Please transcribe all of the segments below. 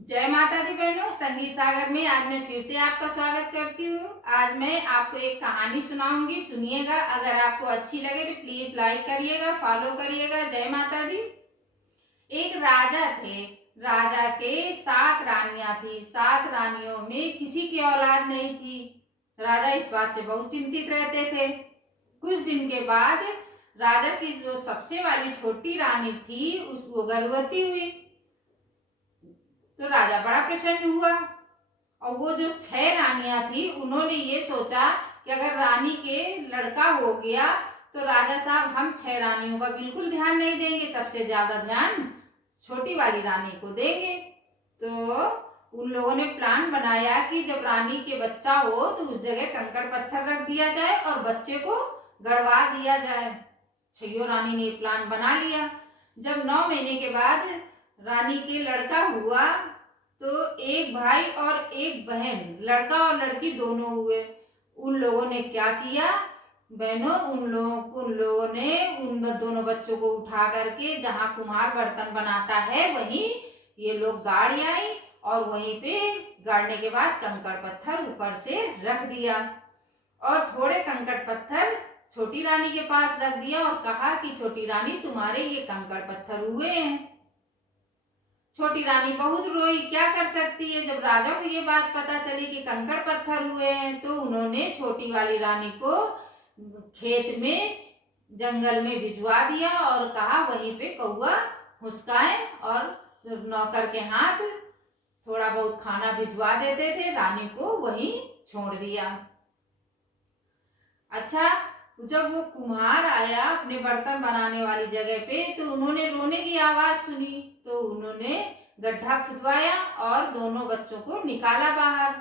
जय माता दी बहनों, संगीत सागर में आज मैं फिर से आपका स्वागत करती हूँ। आज मैं आपको एक कहानी सुनाऊंगी, सुनिएगा। अगर आपको अच्छी लगे तो प्लीज लाइक करिएगा, फॉलो करिएगा। जय माता दी। एक राजा थे। राजा के 7 रानियां थी। 7 रानियों में किसी की औलाद नहीं थी। राजा इस बात से बहुत चिंतित रहते थे। कुछ दिन के बाद राजा की जो सबसे वाली छोटी रानी थी, वो गर्भवती हुई। तो राजा बड़ा प्रसन्न हुआ। और वो जो 6 रानियां थी, उन्होंने ये सोचा कि अगर रानी के लड़का हो गया तो राजा साहब हम 6 रानियों का बिल्कुल ध्यान नहीं देंगे, सबसे ज्यादा ध्यान छोटी वाली रानी को देंगे। तो उन लोगों ने प्लान बनाया कि जब रानी के बच्चा हो तो उस जगह कंकड़ पत्थर रख दिया जाए और बच्चे को गड़वा दिया जाए। 6 रानी ने प्लान बना लिया। जब 9 महीने के बाद रानी के लड़का हुआ तो एक भाई और एक बहन, लड़का और लड़की दोनों हुए। उन लोगों ने क्या किया बहनों, उन लोगों ने उन दोनों बच्चों को उठा करके जहाँ कुम्हार बर्तन बनाता है वहीं ये लोग गाड़ आई और वहीं पे गाड़ने के बाद कंकड़ पत्थर ऊपर से रख दिया और थोड़े कंकड़ पत्थर छोटी रानी के पास रख दिया और कहा कि छोटी रानी, तुम्हारे ये कंकड़ पत्थर हुए हैं। छोटी रानी बहुत रोई, क्या कर सकती है। जब राजा को ये बात पता चली कि कंकड़ पत्थर हुए हैं तो उन्होंने छोटी वाली रानी को खेत में, जंगल में भिजवा दिया और कहा वहीं पे कौआ हुस्काए और नौकर के हाथ थोड़ा बहुत खाना भिजवा देते थे, रानी को वहीं छोड़ दिया। अच्छा, जब वो कुम्हार आया अपने बर्तन बनाने वाली जगह पे तो उन्होंने रोने की आवाज सुनी। तो उन्होंने गड्ढा खुदवाया और दोनों बच्चों को निकाला बाहर।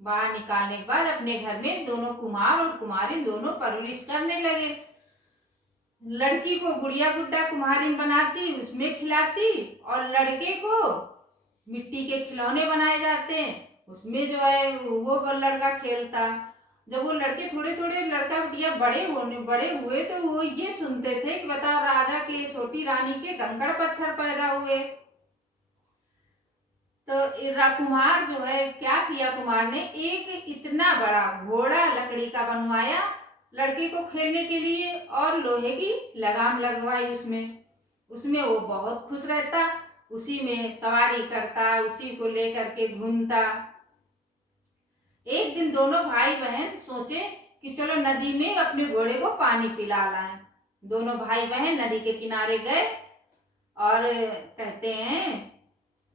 बाहर निकालने के बाद अपने घर में दोनों कुम्हार और कुम्हारिन दोनों परवरिश करने लगे। लड़की को गुड़िया गुड्डा कुम्हारिन बनाती, उसमें खिलाती, और लड़के को मिट्टी के खिलौने बनाए जाते हैं, उसमें जो है वो लड़का खेलता। जब वो लड़के थोड़े थोड़े लड़का बिटिया बड़े हुए तो वो ये सुनते थे कि बताओ राजा के छोटी रानी के कंकड़ पत्थर पैदा हुए। तो कुम्हार जो है क्या किया, कुम्हार ने एक इतना बड़ा घोड़ा लकड़ी का बनवाया लड़के को खेलने के लिए और लोहे की लगाम लगवाई उसमें। उसमें वो बहुत खुश रहता, उसी में सवारी करता, उसी को लेकर के घूमता। एक दिन दोनों भाई बहन सोचे कि चलो नदी में अपने घोड़े को पानी पिला लाएं। दोनों भाई बहन नदी के किनारे गए और कहते हैं,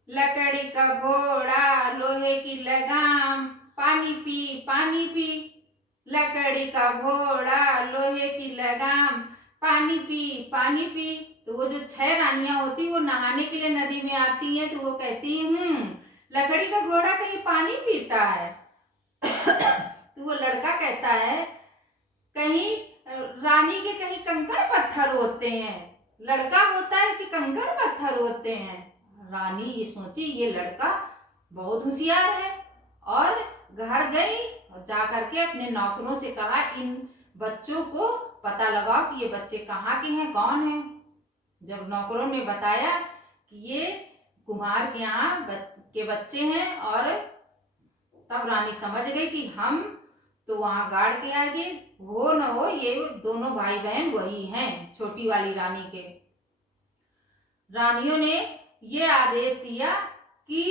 लकड़ी का घोड़ा लोहे की लगाम, पानी पी पानी पी। लकड़ी का घोड़ा लोहे की लगाम, पानी पी पानी पी। तो वो जो 6 रानियां होती वो नहाने के लिए नदी में आती हैं तो वो कहती लकड़ी का घोड़ा कहीं पानी पीता है। तो वो लड़का कहता है कहीं रानी के कहीं कंकड़ पत्थर होते हैं। लड़का होता है कि कंकड़ पत्थर होते हैं। रानी ये सोची ये लड़का बहुत होशियार है और घर गई और जा करके अपने नौकरों से कहा इन बच्चों को पता लगाओ कि ये बच्चे कहाँ के हैं, कौन है। जब नौकरों ने बताया कि ये कुम्हार के यहाँ के बच्चे हैं, और तब रानी समझ गई कि हम तो वहां गाड़ के आगे हो न हो ये दोनों भाई बहन वही हैं, छोटी वाली रानी के। रानियों ने ये आदेश दिया कि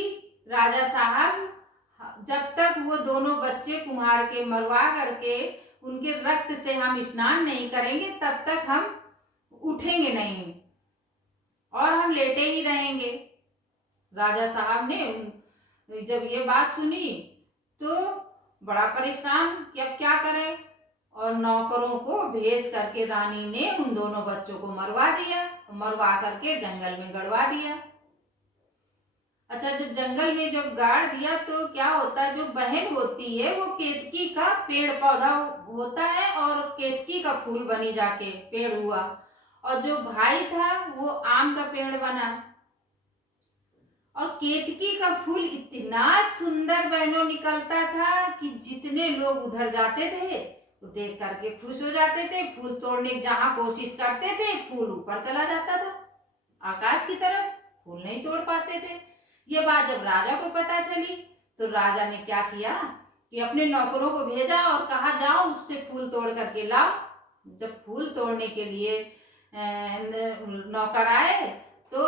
राजा साहब जब तक वो दोनों बच्चे कुम्हार के मरवा करके उनके रक्त से हम स्नान नहीं करेंगे तब तक हम उठेंगे नहीं और हम लेटे ही रहेंगे। राजा साहब ने जब ये बात सुनी तो बड़ा परेशान कि अब क्या करें, और नौकरों को भेज करके रानी ने उन दोनों बच्चों को मरवा दिया, मरवा करके जंगल में गड़वा दिया। अच्छा, जब जंगल में जब गाड़ दिया तो क्या होता है, जो बहन होती है वो केतकी का पेड़ पौधा होता है और केतकी का फूल बनी जाके पेड़ हुआ, और जो भाई था वो आम का पेड़ बना। और केतकी का फूल इतना सुंदर बहनों निकलता था कि जितने लोग उधर जाते थे तो देख करके खुश हो जाते थे। फूल तोड़ने की जहां कोशिश करते थे फूल ऊपर चला जाता था आकाश की तरफ, फूल नहीं तोड़ पाते थे। ये बात जब राजा को पता चली तो राजा ने क्या किया कि अपने नौकरों को भेजा और कहा जाओ उससे फूल तोड़ करके लाओ। जब फूल तोड़ने के लिए नौकर आए तो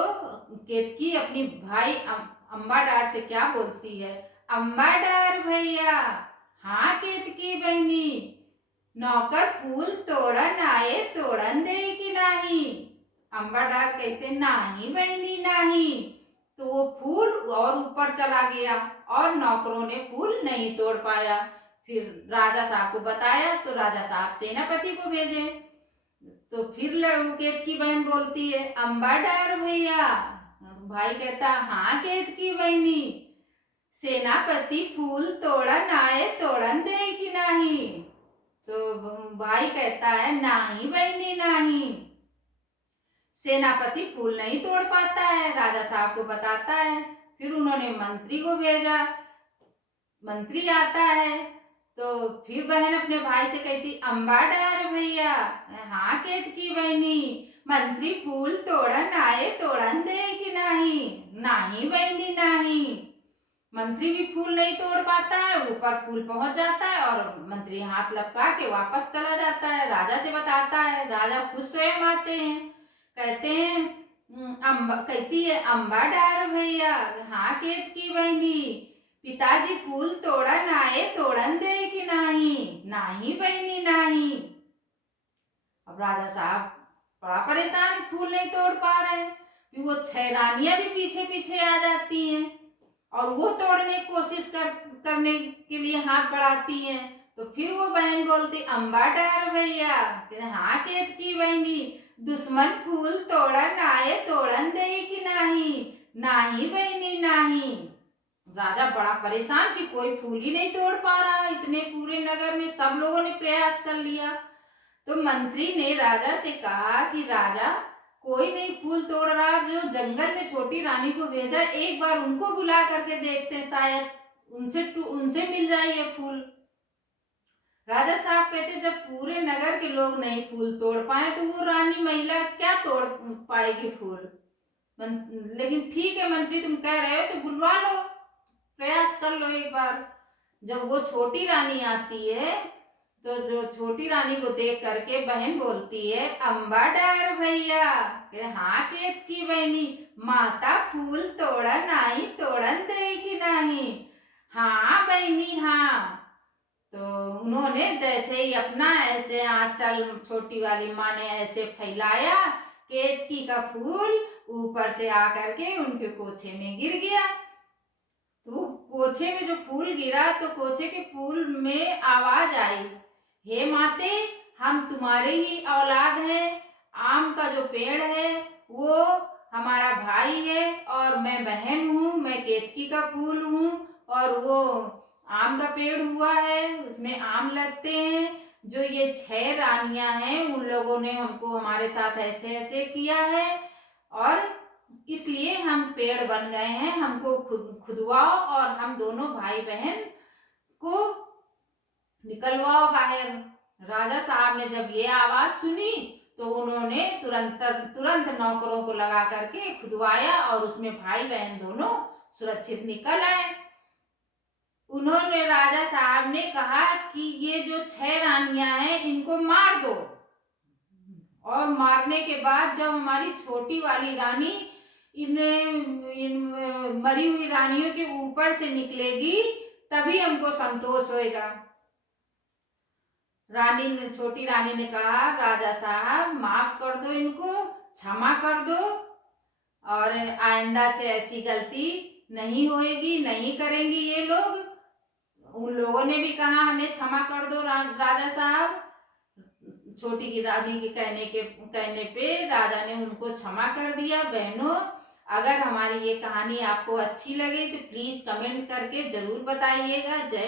केतकी अपनी भाई अम्बाडार से क्या बोलती है, अम्बाडार भैया, हाँ केतकी बहनी, नौकर फूल तोड़न आए तोड़न दे कि नहीं। अम्बाडार कहते नहीं बहनी नहीं। तो वो फूल और ऊपर चला गया और नौकरों ने फूल नहीं तोड़ पाया। फिर राजा साहब को बताया तो राजा साहब सेनापति को भेजे। तो फिर केतकी बहन बोलती है, अम्बाडार भैया। भाई कहता हाँ केतकी बहनी, सेनापति फूल तोड़न आए तोड़न दे कि नहीं। तो भाई कहता है नहीं बहनी नहीं, सेनापति फूल नहीं तोड़ पाता है। राजा साहब को बताता है। फिर उन्होंने मंत्री को भेजा। मंत्री आता है तो फिर बहन अपने भाई से कहती, अम्बाडार भैया, हाँ केतकी बहनी, मंत्री फूल तोड़न आए तोड़न दे कि नहीं। नहीं बहनी नहीं। मंत्री भी फूल नहीं तोड़ पाता है, ऊपर फूल पहुंच जाता है और मंत्री हाथ लपका के वापस चला जाता है। राजा से बताता है। राजा खुद स्वयं आते हैं। कहते हैं कहती है अम्बाडार भैया, हाँ केतकी बहनी, पिताजी फूल तोड़न आए तोड़न दे कि नहीं। नहीं बहनी नहीं। अब राजा साहब बड़ा परेशान, फूल नहीं तोड़ पा रहे। फिर वो 6 रानियां भी पीछे पीछे आ जाती हैं और वो तोड़ने की कोशिश करने के लिए हाथ बढ़ाती हैं। तो फिर वो बहन बोलती, अम्बाडार भैया, हाँ केतकी बहनी, दुश्मन फूल तोड़न आए तोड़न दे कि नहीं। नहीं बहनी नहीं। राजा बड़ा परेशान कि कोई फूल ही नहीं तोड़ पा रहा। इतने पूरे नगर में सब लोगों ने प्रयास कर लिया। तो मंत्री ने राजा से कहा कि राजा, कोई नहीं फूल तोड़ रहा। जो जंगल में छोटी रानी को भेजा, एक बार उनको बुला करके देखते, शायद उनसे मिल जाए ये फूल। राजा साहब कहते जब पूरे नगर के लोग नहीं फूल तोड़ पाए तो वो रानी महिला क्या तोड़ पाएगी फूल। लेकिन ठीक है मंत्री, तुम कह रहे हो तो बुलवा लो, प्रयास कर लो एक बार। जब वो छोटी रानी आती है तो जो छोटी रानी को देख करके बहन बोलती है, अम्बाडार भैया, हाँ केतकी बहनी, माता फूल तोड़न आई तोड़न दे कि नहीं। हाँ बहनी हाँ। तो उन्होंने जैसे ही अपना ऐसे आंचल छोटी वाली माँ ने ऐसे फैलाया, केतकी का फूल ऊपर से आकर के उनके कोछे में गिर गया। तो कोछे में जो फूल गिरा तो कोछे के फूल में आवाज आई, हे माते, हम तुम्हारे ही औलाद हैं। आम का जो पेड़ है वो हमारा भाई है और मैं बहन हूँ, मैं केतकी का फूल हूँ और वो आम का पेड़ हुआ है, उसमें आम लगते हैं। जो ये 6 रानियां हैं उन लोगों ने हमको हमारे साथ ऐसे ऐसे किया है और इसलिए हम पेड़ बन गए हैं। हमको खुदवाओ और हम दोनों भाई बहन को निकलवाओ बाहर। राजा साहब ने जब ये आवाज सुनी तो उन्होंने तुरंत नौकरों को लगा करके खुदवाया और उसमें भाई बहन दोनों सुरक्षित निकल आए। उन्होंने राजा साहब ने कहा कि ये जो 6 रानियां हैं इनको मार दो और मारने के बाद जब हमारी छोटी वाली रानी इन मरी हुई रानियों के ऊपर से निकलेगी तभी हमको संतोष होएगा। छोटी रानी ने कहा, राजा साहब माफ कर दो, इनको क्षमा कर दो और आइंदा से ऐसी गलती नहीं होएगी, नहीं करेंगे ये लोग। उन लोगों ने भी कहा हमें क्षमा कर दो राजा साहब। छोटी की रानी के कहने पे राजा ने उनको क्षमा कर दिया। बहनों, अगर हमारी ये कहानी आपको अच्छी लगे तो प्लीज कमेंट करके जरूर बताइएगा। जय